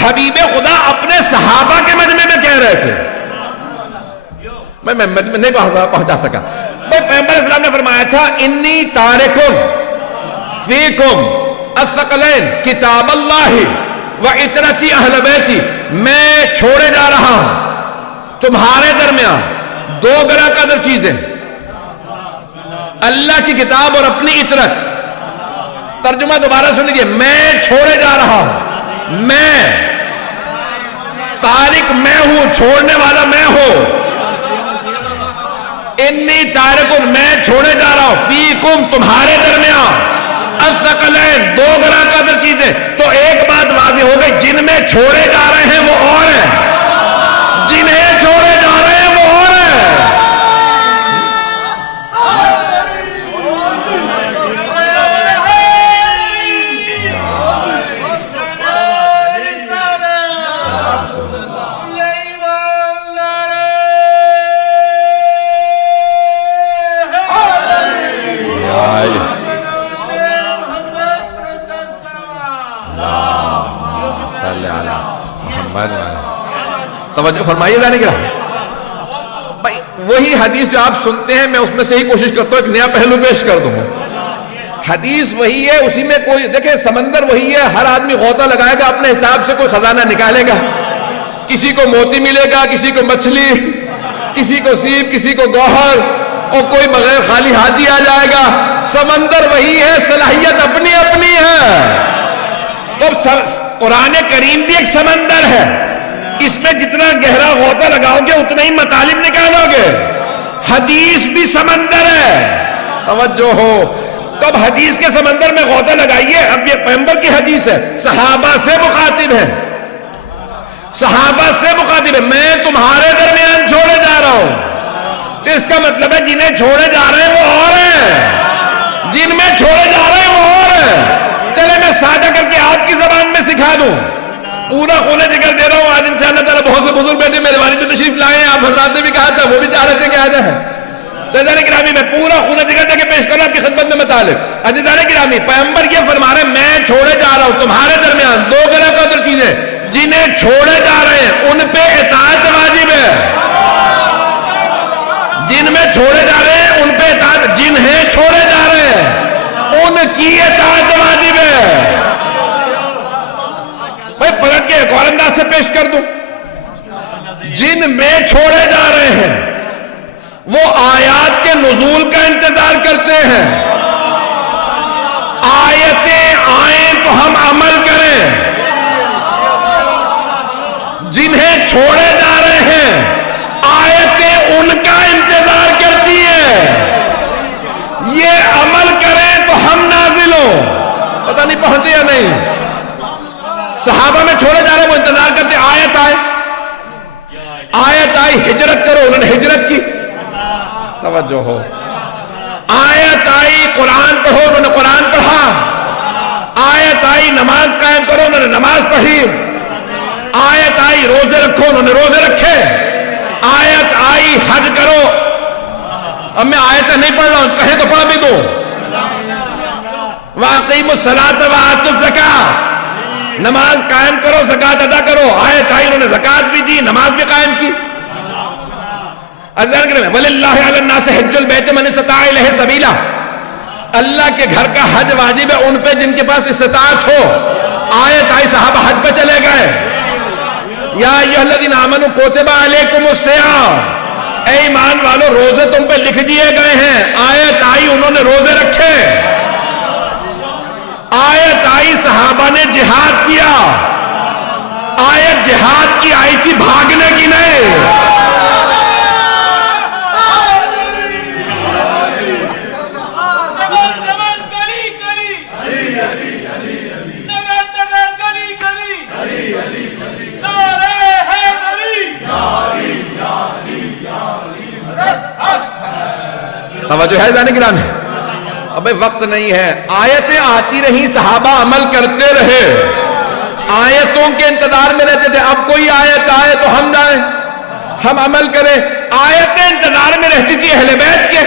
حبیب خدا اپنے صحابہ کے مجمع میں کہہ رہے تھے. میں مجمع نہیں پہنچا سکا. بھئی پیغمبر اسلام نے فرمایا تھا انی تارکم فیکم الثقلین کتاب اللہ و عترتی اہل بیتی, میں چھوڑے جا رہا ہوں تمہارے درمیان دو گراں قدر چیزیں, اللہ کی کتاب اور اپنی عطرت. ترجمہ دوبارہ سن لیجئے, میں چھوڑے جا رہا ہوں, میں تارک میں ہوں, چھوڑنے والا میں ہوں. انی تارکن, میں چھوڑے جا رہا ہوں, فیکم تمہارے درمیان, الثقلین دو گراں قدر چیزیں. تو ایک بات واضح ہو گئی, جن میں چھوڑے جا رہے ہیں وہ اور ہیں, جنہیں چھوڑے جا رہے ہیں وہ اور ہیں. توجہ فرمائیے جانے کی رہا. بھائی وہی حدیث جو آپ سنتے ہیں میں اس میں سے ہی کوشش کرتا ہوں ایک نیا پہلو پیش کر دوں. حدیث وہی ہے, اسی میں کوئی دیکھیں سمندر وہی ہے, ہر آدمی غوطہ لگائے گا اپنے حساب سے, کوئی خزانہ نکالے گا. کسی کو موتی ملے گا, کسی کو مچھلی, کسی کو سیب, کسی کو گوہر, اور کوئی بغیر خالی ہاتھی آ جائے گا. سمندر وہی ہے, صلاحیت اپنی اپنی ہے. تو قرآن کریم بھی ایک سمندر ہے, اس میں جتنا گہرا غوطہ لگاؤ گے اتنا ہی مطالب نکالو گے. حدیث بھی سمندر ہے. توجہ ہو. تو اب حدیث کے سمندر میں غوطہ لگائیے. اب یہ پیغمبر کی حدیث ہے, صحابہ سے مخاطب ہے, صحابہ سے مخاطب ہے, میں تمہارے درمیان چھوڑے جا رہا ہوں. تو اس کا مطلب ہے جنہیں چھوڑے جا رہے ہیں وہ اور ہیں, جن میں چھوڑے جا رہے ہیں وہ اور ہیں. چلے میں سادہ کر کے آپ کی زبان میں سکھا دوں, پورا خونہ جگر دے رہا ہوں. آج انشاءاللہ تعالیٰ بہت سے بزرگ بیٹے میرے والد جو تشریف لائے ہیں, آپ حضرات نے بھی کہا تھا, وہ بھی چاہ رہے تھے کہ آ جائیں. تو عزیزان گرامی میں پورا خونہ جگر دے کے پیش کروں آپ کی خدمت میں مطالب. عزیزان گرامی پیغمبر یہ فرما رہے ہیں میں چھوڑے جا رہا ہوں تمہارے درمیان دو گراں قدر چیزیں, جنہیں چھوڑے جا رہے ہیں ان پہ اطاعت واجب ہے. جن میں چھوڑے جا رہے ہیں ان پہ اطاعت, جنہیں چھوڑے جا رہے ہیں ان کی اطاعت واجب ہے. بھائی پلٹ کے ایک اور انداز سے پیش کر دوں, جن میں چھوڑے جا رہے ہیں وہ آیات کے نزول کا انتظار کرتے ہیں, آیتیں آئیں تو ہم عمل کریں. جنہیں چھوڑے جا رہے ہیں آیتیں ان کا انتظار کرتی ہیں, یہ عمل کریں تو ہم نازل ہوں. پتہ نہیں پہنچے یا نہیں. صحابہ میں چھوڑے جا رہے ہیں وہ انتظار کرتے, آیت آئے, آیت آئی ہجرت کرو, انہوں نے ہجرت کی. توجہ ہو. آیت آئی قرآن پڑھو, انہوں نے قرآن پڑھا. آیت آئی نماز قائم کرو, انہوں نے نماز پڑھی. آیت آئی روزے رکھو, انہوں نے روزے رکھے. آیت آئی حج کرو. اب میں آیتیں نہیں پڑھ رہا ہوں, کہیں تو پڑھ بھی دو. وَأَقِيمُوا الصَّلَاةَ وَآتُوا الزَّكَاةَ, نماز قائم کرو, زکات ادا کرو. آیت آئی, انہوں نے زکات بھی دی, نماز بھی قائم کی. وَلِلَّهِ عَلَى النَّاسِ حِجُّ الْبَيْتِ مَنِ اسْتَطَاعَ إِلَيْهِ سَبِيلًا, اللہ کے گھر کا حج واجب ہے ان پہ جن کے پاس استطاعت ہو. آیت آئی، صحابہ حج پہ چلے گئے، یا ایھا الذین آمنوا کتب علیکم الصیام، اے ایمان والو روزے تم پہ لکھ دیے گئے ہیں، آیت آئی انہوں نے روزے رکھے، آیت آئی صحابہ نے جہاد کیا، آیت جہاد کی آئی تھی بھاگنے کی نہیں۔ توجہ ہے جانے گرامی؟ اب وقت نہیں ہے، آیتیں آتی رہی، صحابہ عمل کرتے رہے، آیتوں کے انتظار میں رہتے تھے، اب کوئی آیت آئے تو ہم جائیں، ہم عمل کریں، آیتیں انتظار میں رہتی تھی اہل بیت کے،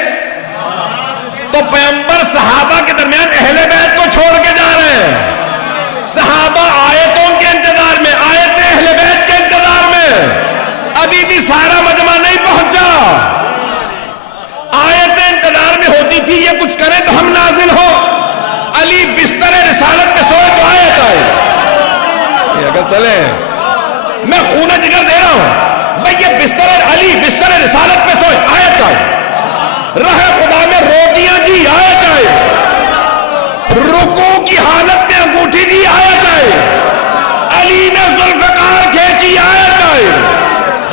تو پیغمبر صحابہ کے درمیان اہل بیت کو چھوڑ کے جا رہے ہیں، صحابہ آیتوں کے انتظار میں، آیتیں اہل بیت کے انتظار میں، ابھی بھی سارا مجمع نہیں پہنچا، آیتیں انتظار میں ہوتی تھی یہ کچھ کرے تو ہم نازل ہو، علی بستر رسالت میں سوئے تو آیت آئے، اگر چلیں میں خون جگر دے رہا ہوں بھئی، یہ علی بستر رسالت میں سوئے آیت آئے، رہ خدا میں روٹیاں دی آیت آئے، رکوع کی حالت میں انگوٹھی دی آیت آئے، علی نے ذوالفقار کھینچی آیت آئے،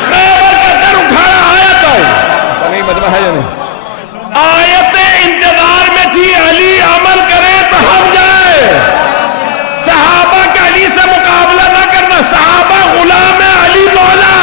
خیبر کا در اٹھایا آیت آئے، نہیں مجمع ہے یا نہیں؟ آیتیں انتظار میں تھی، علی عمل کرے تو ہم جائے، صحابہ کا علی سے مقابلہ نہ کرنا، صحابہ غلام علی مولا،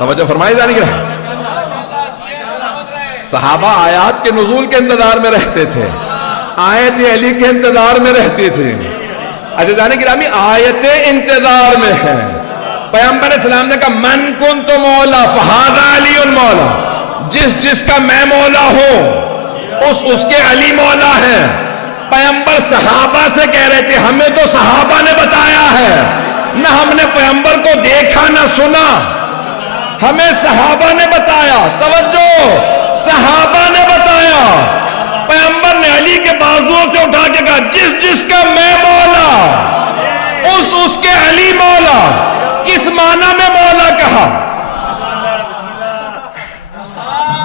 توجہ فرمائی جانے کی رہا، صحابہ آیات کے نزول کے انتظار میں رہتے تھے، آیت علی کے انتظار میں رہتی تھی، اچھا جانے کی رامی آیتیں انتظار میں ہیں، پیغمبر اسلام نے کہا من کنت مولا فہذا علی مولا، جس کا میں مولا ہوں اس کے علی مولا ہے، پیغمبر صحابہ سے کہہ رہے تھے ہمیں تو صحابہ نے بتایا ہے، نہ ہم نے پیغمبر کو دیکھا نہ سنا، ہمیں صحابہ نے بتایا، توجہ صحابہ نے بتایا، پیغمبر نے علی کے بازوؤں سے اٹھا کے کہا جس کا میں مولا اس کے علی مولا، کس معنی میں مولا کہا؟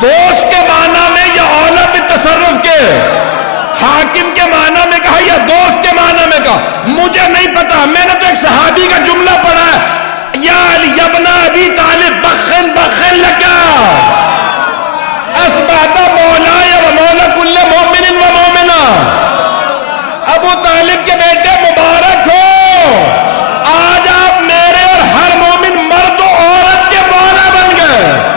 دوست کے معنی میں یا اولا بالتصرف کے؟ حاکم کے معنی میں کہا یا دوست کے معنی میں کہا؟ مجھے نہیں پتا، میں نے تو ایک صحابی کا جملہ پڑھا ہے، یا علی ابن ابی طالب بخن بخن لکا اسبات مولا و مولا کل مومن و مومنہ، ابو طالب کے بیٹے مبارک ہو، آج آپ میرے اور ہر مومن مرد و عورت کے مولا بن گئے۔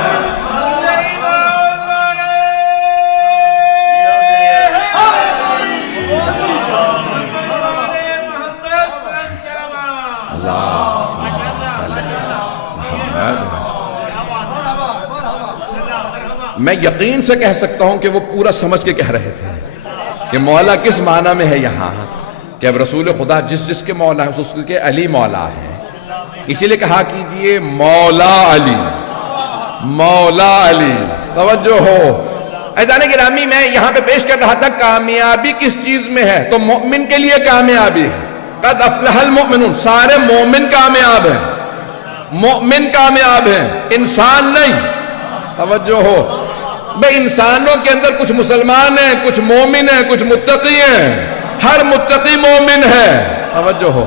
میں یقین سے کہہ سکتا ہوں کہ وہ پورا سمجھ کے کہہ رہے تھے کہ مولا کس معنی میں ہے یہاں، کہ اب رسول خدا جس کے مولا ہے اس کے علی مولا ہے، اسی لیے کہا کیجئے مولا علی، مولا علی، توجہ ہو۔ ایزان گرامی میں یہاں پہ پیش کر رہا تھا کامیابی کس چیز میں ہے، تو مومن کے لیے کامیابی ہے، قد افلح المؤمنون، سارے مومن کامیاب ہیں، مومن کامیاب ہیں، انسان نہیں، توجہ ہو۔ بے انسانوں کے اندر کچھ مسلمان ہیں، کچھ مومن ہیں، کچھ متقی ہیں، ہر متقی مومن ہے، توجہ ہو۔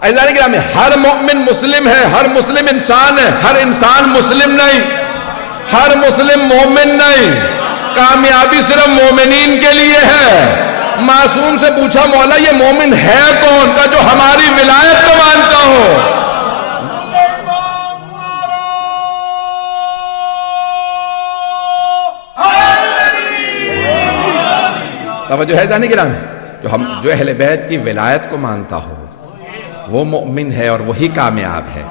عزیزان گرامی ہر مومن مسلم ہے، ہر مسلم انسان ہے، ہر انسان مسلم نہیں، ہر مسلم مومن نہیں، کامیابی صرف مومنین کے لیے ہے۔ معصوم سے پوچھا مولا یہ مومن ہے کون؟ کا جو ہماری ولایت کو مانتا ہو۔ توجہ ہے جانے گرامی، جو اہل بیت کی ولایت کو مانتا ہو وہ مومن ہے اور وہی کامیاب ہے۔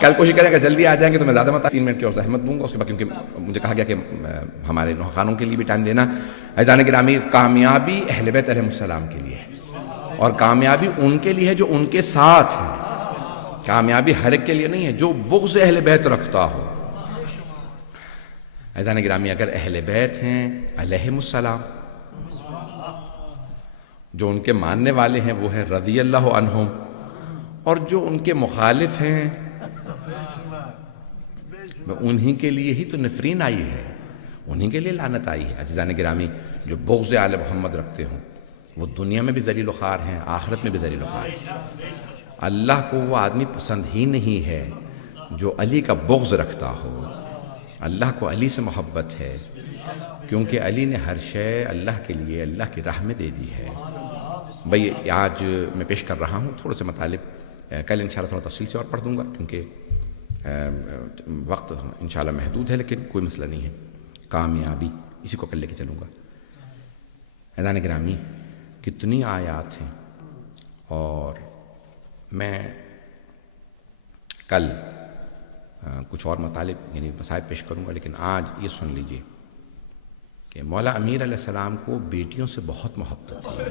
کل کوشش کریں کہ جلدی آ جائیں گے تو میں زیادہ 3 منٹ کی اور زحمت دوں گا اس کے بعد، کیونکہ مجھے کہا گیا کہ ہمارے نوخانوں کے لیے بھی ٹائم دینا. عزیزان گرامی، کامیابی اہل بیت علیہ السلام کے لیے ہے، اور کامیابی ان کے لیے ہے جو ان کے ساتھ ہیں. کامیابی ہر ایک کے لیے نہیں ہے جو بغض اہل بیت رکھتا ہو. عزیزان گرامی، اگر اہل بیت ہیں علیہم السلام، جو ان کے ماننے والے ہیں وہ ہیں رضی اللہ عنہم، اور جو ان کے مخالف ہیں انہی کے لیے ہی تو نفرین آئی ہے، انہی کے لیے لعنت آئی ہے. عزیزان گرامی، جو بغض آل محمد رکھتے ہوں وہ دنیا میں بھی ذلیل و خوار ہیں، آخرت میں بھی ذلیل و خوار ہیں. اللہ کو وہ آدمی پسند ہی نہیں ہے جو علی کا بغض رکھتا ہو. اللہ کو علی سے محبت ہے کیونکہ علی نے ہر شے اللہ کے لیے اللہ کی راہ میں دے دی ہے. بھئی آج میں پیش کر رہا ہوں تھوڑے سے مطالب، کل انشاءاللہ تھوڑا تفصیل سے اور پڑھ دوں گا کیونکہ وقت انشاءاللہ محدود ہے، لیکن کوئی مسئلہ نہیں ہے. کامیابی اسی کو کل لے کے چلوں گا. عزیزان گرامی، کتنی آیات ہیں، اور میں کل کچھ اور مطالب یعنی مسائل پیش کروں گا، لیکن آج یہ سن لیجئے کہ مولا امیر علیہ السلام کو بیٹیوں سے بہت محبت تھی.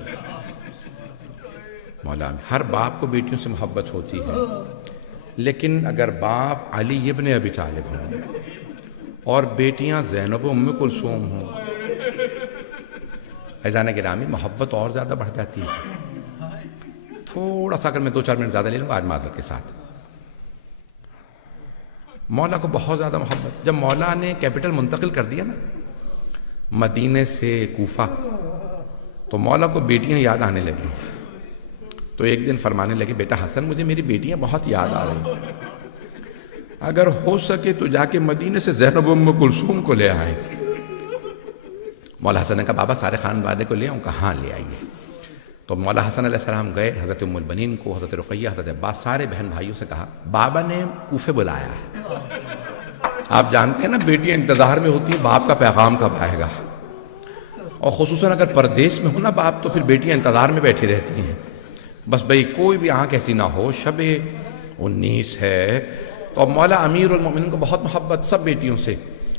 مولا ہر باپ کو بیٹیوں سے محبت ہوتی ہے، لیکن اگر باپ علی ابن ابی طالب ہوں اور بیٹیاں زینب و ام کلثوم ہوں، عزیزان گرامی محبت اور زیادہ بڑھ جاتی ہے. تھوڑا سا اگر میں 2-4 منٹ زیادہ لے لوں گا آج معذرت کے ساتھ. مولا کو بہت زیادہ محبت. جب مولا نے کیپٹل منتقل کر دیا نا مدینے سے کوفہ، تو مولا کو بیٹیاں یاد آنے لگی. تو ایک دن فرمانے لگے، بیٹا حسن مجھے میری بیٹیاں بہت یاد آ رہی ہیں، اگر ہو سکے تو جا کے مدینے سے زینب ام کلثوم کو لے آئے. مولا حسن نے کہا بابا سارے خانوادے کو لے آؤں؟ کہا ہاں لے آئیے. تو مولا حسن علیہ السلام گئے، حضرت ام البنین کو، حضرت رقیہ، حضرت عباس، سارے بہن بھائیوں سے کہا بابا نے کوفے بلایا ہے. آپ جانتے ہیں نا بیٹیاں انتظار میں ہوتی ہیں باپ کا پیغام کب آئے گا، اور خصوصاً اگر پردیس میں ہو نا باپ تو پھر بیٹیاں انتظار میں بیٹھی رہتی ہیں. بس بھئی کوئی بھی آنکھ ایسی نہ ہو، شب 19 ہے. تو اب مولا امیر المومنین کو بہت محبت سب بیٹیوں سے.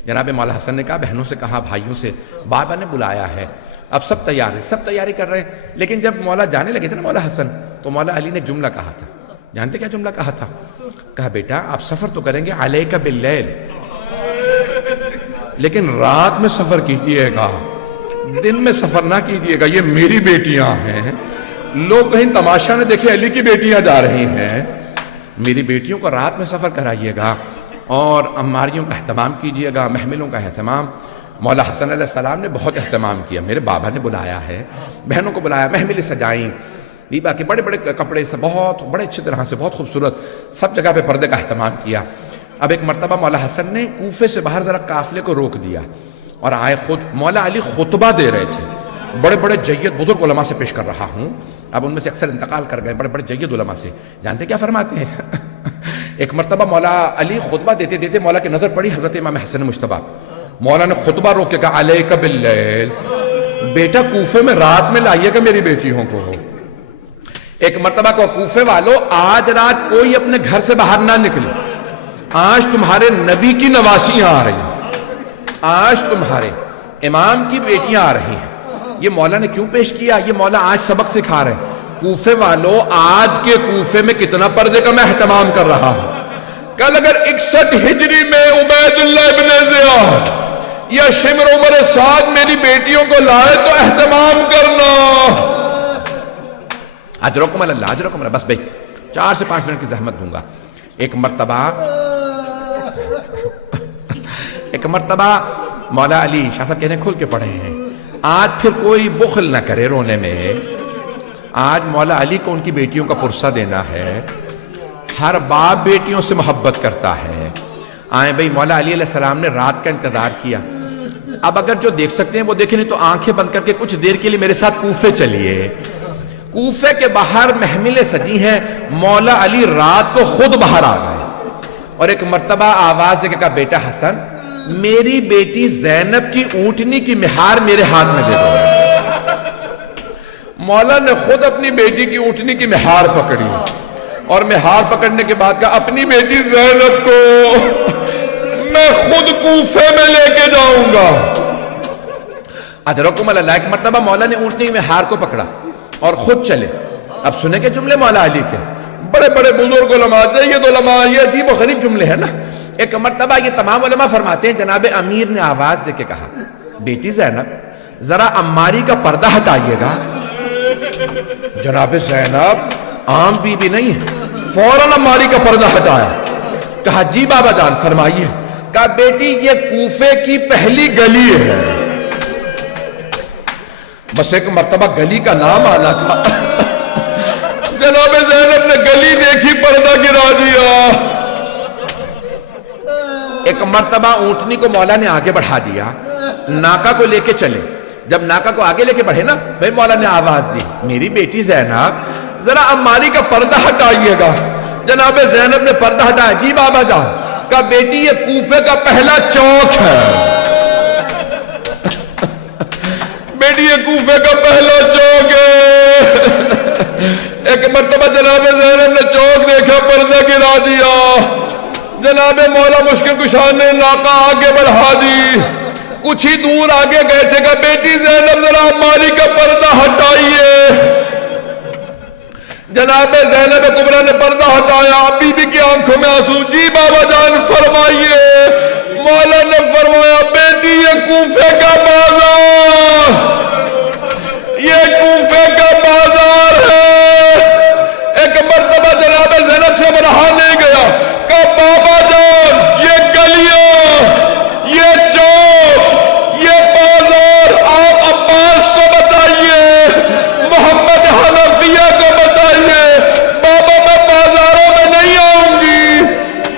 جناب مولا حسن نے کہا بہنوں سے کہا بھائیوں سے بابا نے بلایا ہے. اب سب تیاری کر رہے ہیں. لیکن جب مولا جانے لگے تھے نا مولا حسن، تو مولا علی نے جملہ کہا تھا. جانتے کیا جملہ کہا تھا؟ کہا بیٹا آپ سفر تو کریں گے علیک باللیل، لیکن رات میں سفر کیجئے گا، دن میں سفر نہ کیجئے گا. یہ میری بیٹیاں ہیں، لوگ کہیں تماشا نہ دیکھیں علی کی بیٹیاں جا رہی ہیں. میری بیٹیوں کو رات میں سفر کرائیے گا اور عماریوں کا اہتمام کیجئے گا، محملوں کا اہتمام. مولا حسن علیہ السلام نے بہت اہتمام کیا. میرے بابا نے بلایا ہے، بہنوں کو بلایا، محملیں سجائیں، بیبا کے بڑے بڑے کپڑے سے بہت بڑے اچھی طرح سے بہت خوبصورت سب جگہ پہ پردے کا اہتمام کیا. اب ایک مرتبہ مولا حسن نے کوفے سے باہر ذرا قافلے کو روک دیا اور آئے خود. مولا علی خطبہ دے رہے تھے، بڑے بڑے جید بزرگ علماء سے پیش کر رہا ہوں، اب ان میں سے اکثر انتقال کر گئے، بڑے بڑے جید علماء سے. جانتے کیا فرماتے ہیں؟ ایک مرتبہ مولا علی خطبہ دیتے دیتے مولا کی نظر پڑی حضرت امام حسن مجتبیٰ. مولا نے خطبہ روک کے کہا علیک باللیل، بیٹا کوفے میں رات میں لائیے گا میری بیٹیوں کو. ایک مرتبہ کو کوفے والو آج رات کوئی اپنے گھر سے باہر نہ نکلے، آج تمہارے نبی کی نواسیاں آ رہی ہیں، آج تمہارے امام کی بیٹیاں آ رہی ہیں. یہ مولا نے کیوں پیش کیا؟ یہ مولا آج سبق سکھا رہے ہیں. کوفے والو آج کے کوفے میں کتنا پردے کا میں اہتمام کر رہا ہوں. کل اگر 61 ہجری میں عبید اللہ ابن زیاد یا شمر عمر سعد میری بیٹیوں کو لائے تو اہتمام کرنا. اجرکم اللہ، اجرکم اللہ. بس بھئی 4 سے 5 منٹ کی زحمت دوں گا. ایک مرتبہ مولا علی شاہ صاحب کہنے کھل کے پڑھے ہیں، آج پھر کوئی بخل نہ کرے رونے میں. آج مولا علی کو ان کی بیٹیوں کا پرسہ دینا ہے. ہر باپ بیٹیوں سے محبت کرتا ہے. آئیں بھئی مولا علی علیہ السلام نے رات کا انتظار کیا. اب اگر جو دیکھ سکتے ہیں وہ دیکھیں، نہیں تو آنکھیں بند کر کے کچھ دیر کے لیے میرے ساتھ کوفے چلیے. کوفے کے باہر محملیں سجی ہیں، مولا علی رات کو خود باہر آ گئے اور ایک مرتبہ آواز دے کے کہا بیٹا حسن میری بیٹی زینب کی اونٹنی کی مہار میرے ہاتھ میں دے دو. مولا نے خود اپنی بیٹی کی اونٹنی کی مہار پکڑی. اور میں ہار پکڑنے کے بعد کہا اپنی بیٹی زینب کو میں خود کوفے میں لے کے جاؤں گا. اجرکم اللہ. ایک مرتبہ مولا نے اونٹنی میں ہار کو پکڑا اور خود چلے. اب سنیں کہ جملے مولا علی کے بڑے بڑے بزرگ علماء تھے. یہ تو علماء یہ عجیب و غریب جملے ہیں نا. ایک مرتبہ یہ تمام علماء فرماتے ہیں جناب امیر نے آواز دے کے کہا بیٹی زینب ذرا عماری کا پردہ ہٹائیے گا. جناب زینب عام بی بی نہیں ہے, فوراً عماری کا پردہ ہٹایا. کہا جی بابا جان فرمائیے. کہا بیٹی یہ کوفے کی پہلی گلی ہے. بس ایک مرتبہ گلی کا نام آنا تھا. جناب زینب نے گلی دیکھی پردہ گرا دیا. ایک مرتبہ اونٹنی کو مولا نے آگے بڑھا دیا, ناکا کو لے کے چلے. جب ناکا کو آگے لے کے بڑھے نا بھائی مولا نے آواز دی میری بیٹی زینب ذرا عماری کا پردہ ہٹائیے گا. جناب زینب نے پردہ ہٹایا. جی بابا جان. کہا بیٹی یہ کوفے کا پہلا چوک ہے. بیٹی یہ کوفے کا پہلا چوک ہے. ایک مرتبہ جناب زینب نے چوک دیکھا, پردہ گرا دیا. جناب مولا مشکل کشا نے ناکا آگے بڑھا دی. کچھ ہی دور آگے گئے تھے کہ بیٹی زینب ذرا عماری کا پردہ ہٹائیے. جناب زینب کبریٰ نے پردہ ہٹایا. بی بی کی آنکھوں میں آنسو. جی بابا جان فرمائیے. مولا نے فرمایا بیٹی یہ کوفے کا بازار, یہ کوفے کا بازار ہے. ایک مرتبہ جناب زینب سے بڑھا نہیں گیا کہ بابا جان یہ گلیاں, یہ چوک, یہ بازار آپ عباس کو بتائیے, محمد حنفیہ کو بتائیے. بابا میں بازاروں میں نہیں آؤں گی,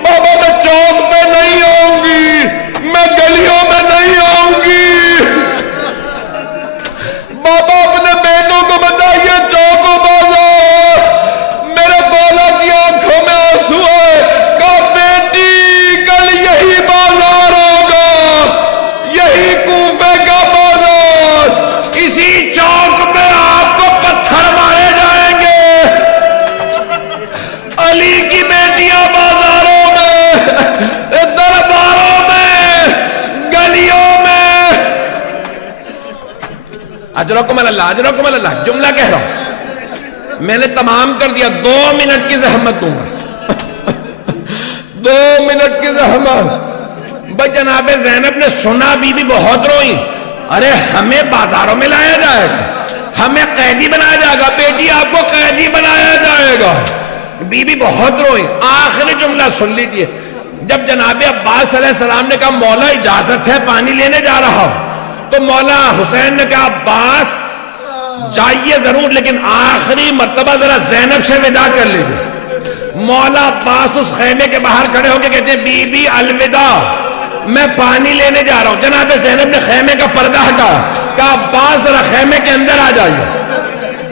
بابا میں چوک میں نہیں آؤں گی, میں گلیوں میں نہیں آؤں گی. بابا اپنے بیٹوں کو بتائیے چوک و بازار. میرے مولا کی آنکھوں میں آنسو ہے. کہا بیٹی کل یہی بازار ہوگا, یہی کوفے کا بازار. اسی چوک پہ آپ کو پتھر مارے جائیں گے. علی کی بیٹیاں بازاروں میں, درباروں میں, گلیوں میں. اجرکم اللہ, اجرکم اللہ. جملہ کہہ رہا ہوں میں نے تمام کر دیا. 2 منٹ کی زحمت دوں گا. 2 منٹ کی زحمت. بھائی جناب زینب نے سنا بی بی بہت روئی. ارے ہمیں بازاروں میں لایا جائے گا, ہمیں قیدی بنایا جائے گا. بیٹی آپ کو قیدی بنایا جائے گا. بی بی بہت روئی. آخری جملہ سن لیجیے. جب جناب عباس علیہ السلام نے کہا مولا اجازت ہے پانی لینے جا رہا ہوں, تو مولا حسین نے کہا عباس جائیے ضرور لیکن آخری مرتبہ ذرا زینب سے وداع کر لیجیے. مولا عباس اس خیمے کے باہر کھڑے ہو کے کہتے ہیں بی بی الوداع, میں پانی لینے جا رہا ہوں. جناب زینب نے خیمے کا پردہ ہٹایا. کہا عباس ذرا خیمے کے اندر آ جائیے.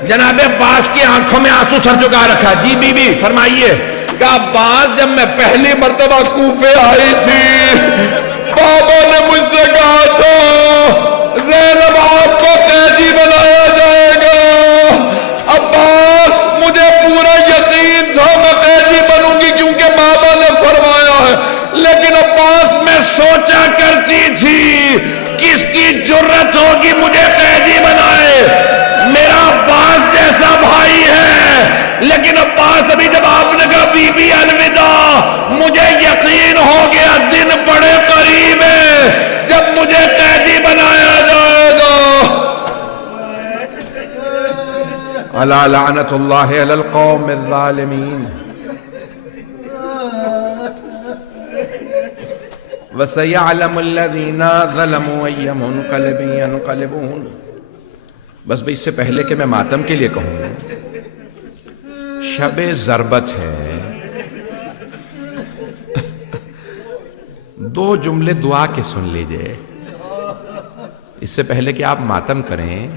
جناب عباس کی آنکھوں میں آنسو سر جھکا رکھا. جی بی بی فرمائیے. کہا عباس جب میں پہلی مرتبہ کوفے آئی تھی بابا نے مجھ سے کہا تھا زینب آپ کو قیدی بنایا جائے گا. عباس مجھے پورا یقین تھا میں قیدی بنوں گی کیونکہ بابا نے فرمایا ہے, لیکن عباس میں سوچا کرتی تھی کس کی جرت ہوگی مجھے قیدی بنائے. میرا عباس جیسا بھائی ہے, لیکن عباس ابھی جب آپ نے کہا بی بی الوداع مجھے یقین ہو گیا دن بڑے قریب ہے جب مجھے قیدی بنایا جائے گا. الا لعنت اللہ علی القوم الظالمین وَسَيَعْلَمُ الَّذِينَ ظَلَمُوا أَيَّ مُنْقَلِبٍ يَنْقَلِبُونَ. بس بھئی اس سے پہلے کہ میں ماتم کے لیے کہوں, شب ضربت ہے. 2 جملے دعا کے سن لیجئے اس سے پہلے کہ آپ ماتم کریں.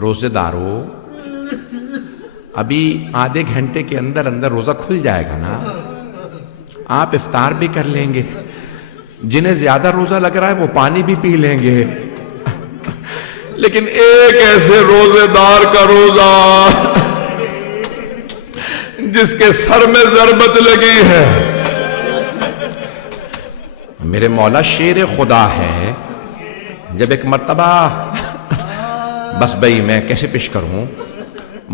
روزے دارو ابھی آدھے گھنٹے کے اندر اندر روزہ کھل جائے گا نا, آپ افطار بھی کر لیں گے. جنہیں زیادہ روزہ لگ رہا ہے وہ پانی بھی پی لیں گے. لیکن ایک ایسے روزے دار کا روزہ جس کے سر میں ضربت لگی ہے. میرے مولا شیر خدا ہے. جب ایک مرتبہ بس بھائی میں کیسے پیش کروں،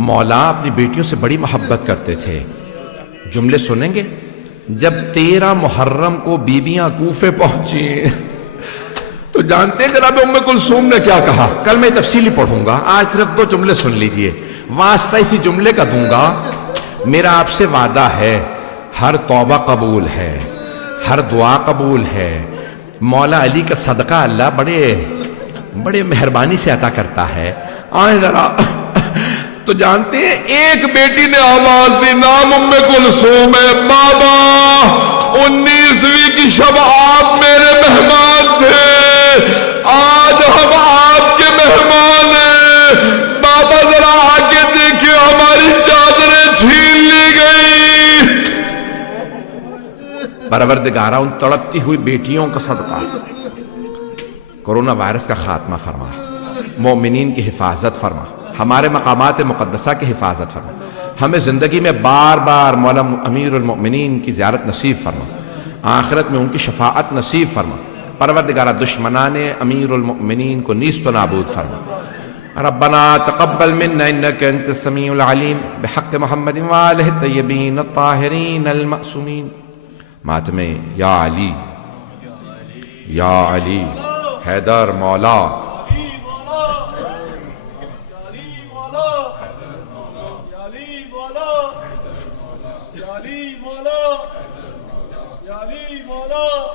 مولا اپنی بیٹیوں سے بڑی محبت کرتے تھے. جملے سنیں گے. جب 13 محرم کو بیبیاں کوفے پہنچی تو جانتے ہیں جناب ام کلثوم نے کیا کہا؟ کل میں تفصیلی پڑھوں گا، آج صرف 2 جملے سن لیجئے. واسطہ اسی جملے کا دوں گا. میرا آپ سے وعدہ ہے، ہر توبہ قبول ہے، ہر دعا قبول ہے. مولا علی کا صدقہ اللہ بڑے مہربانی سے عطا کرتا ہے. آئیں ذرا. تو جانتے ہیں ایک بیٹی نے آواز دی، نام ام کلثوم ہے. بابا 19ویں کی شب آپ میرے مہمان تھے، آج ہم آپ کے مہمان ہیں. بابا ذرا آگے دیکھیں، ہماری چادریں چھین لی گئی. پروردگارہ ان تڑپتی ہوئی بیٹیوں کا صدقہ کورونا وائرس کا خاتمہ فرما، مومنین کی حفاظت فرما، ہمارے مقامات مقدسہ کی حفاظت فرما. ہمیں زندگی میں بار بار مولا امیر المؤمنین کی زیارت نصیب فرما، آخرت میں ان کی شفاعت نصیب فرما. پروردگارہ دشمنان امیر المؤمنین کو نیست و نابود فرما. ربنا تقبل منا انك انت السميع العليم بحق محمد وآلہ الطیبین الطاہرین المعصومین. ماتم یا علی، یا علی، حیدر مولا